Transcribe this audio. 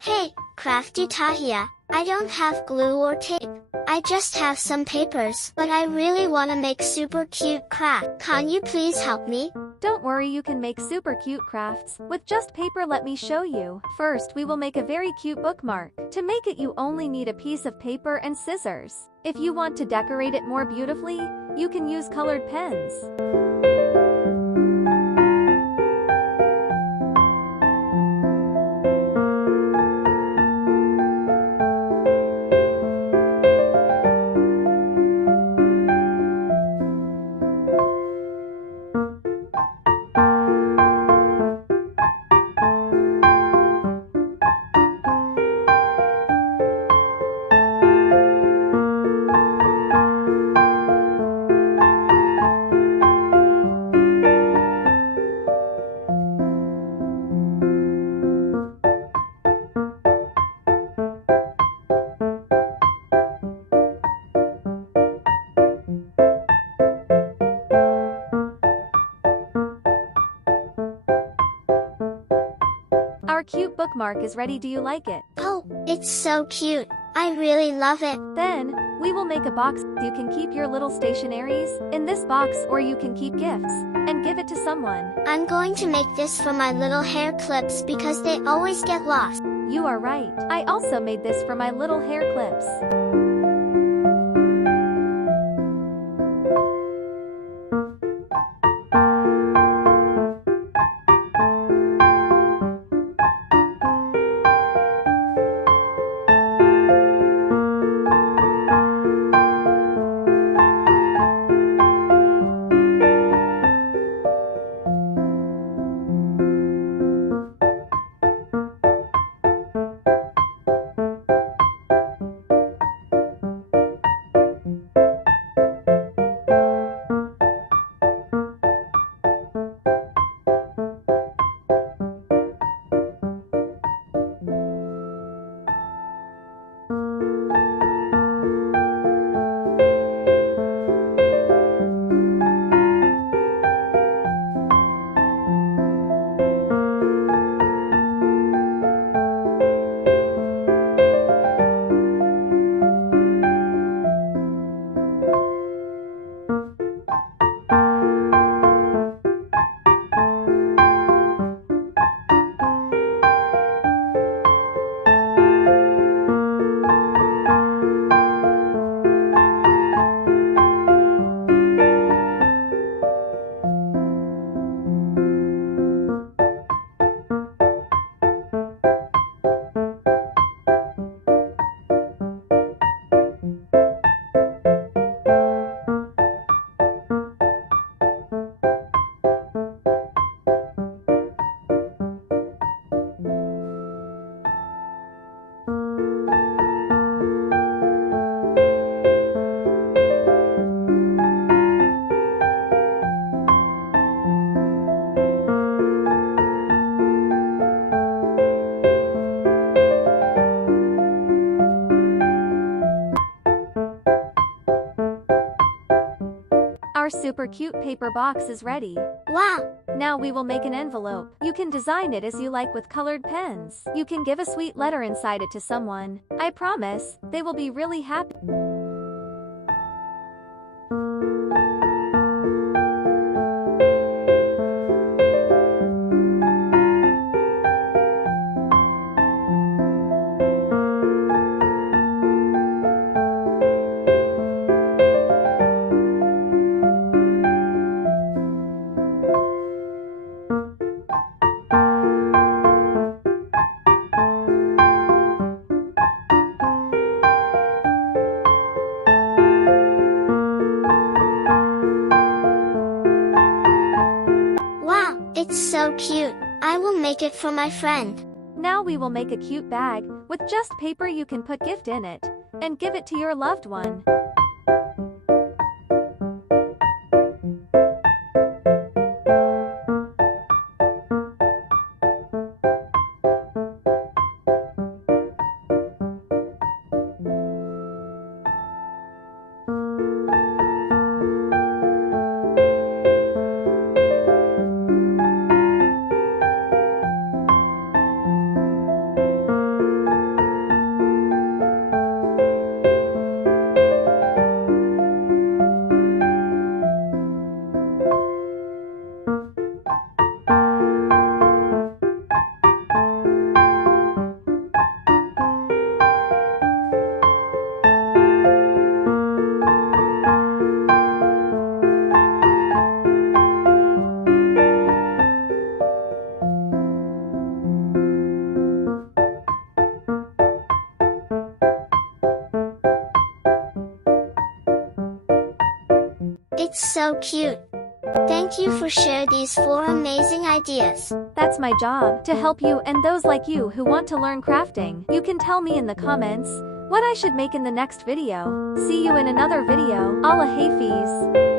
Hey, Crafty Tahia, I don't have glue or tape. I just have some papers, but I really want to make super cute craft. Can you please help me? Don't worry, you can make super cute crafts with just paper. Let me show you. First, we will make a very cute bookmark. To make it, you only need a piece of paper and scissors. If you want to decorate it more beautifully, you can use colored pens. Our cute bookmark is ready. Do you like it? Oh, it's so cute. I really love it. Then, we will make a box. You can keep your little stationaries in this box, or you can keep gifts and give it to someone. I'm going to make this for my little hair clips because they always get lost. You are right. I also made this for my little hair clips. Our super cute paper box is ready. Wow! Now we will make an envelope. You can design it as you like with colored pens. You can give a sweet letter inside it to someone. I promise, they will be really happy. It's so cute. I will make it for my friend. Now we will make a cute bag with just paper. You can put gift in it and give it to your loved one. It's so cute. Thank you for sharing these 4 amazing ideas. That's my job, to help you and those like you who want to learn crafting. You can tell me in the comments what I should make in the next video. See you in another video. Allah Hafiz.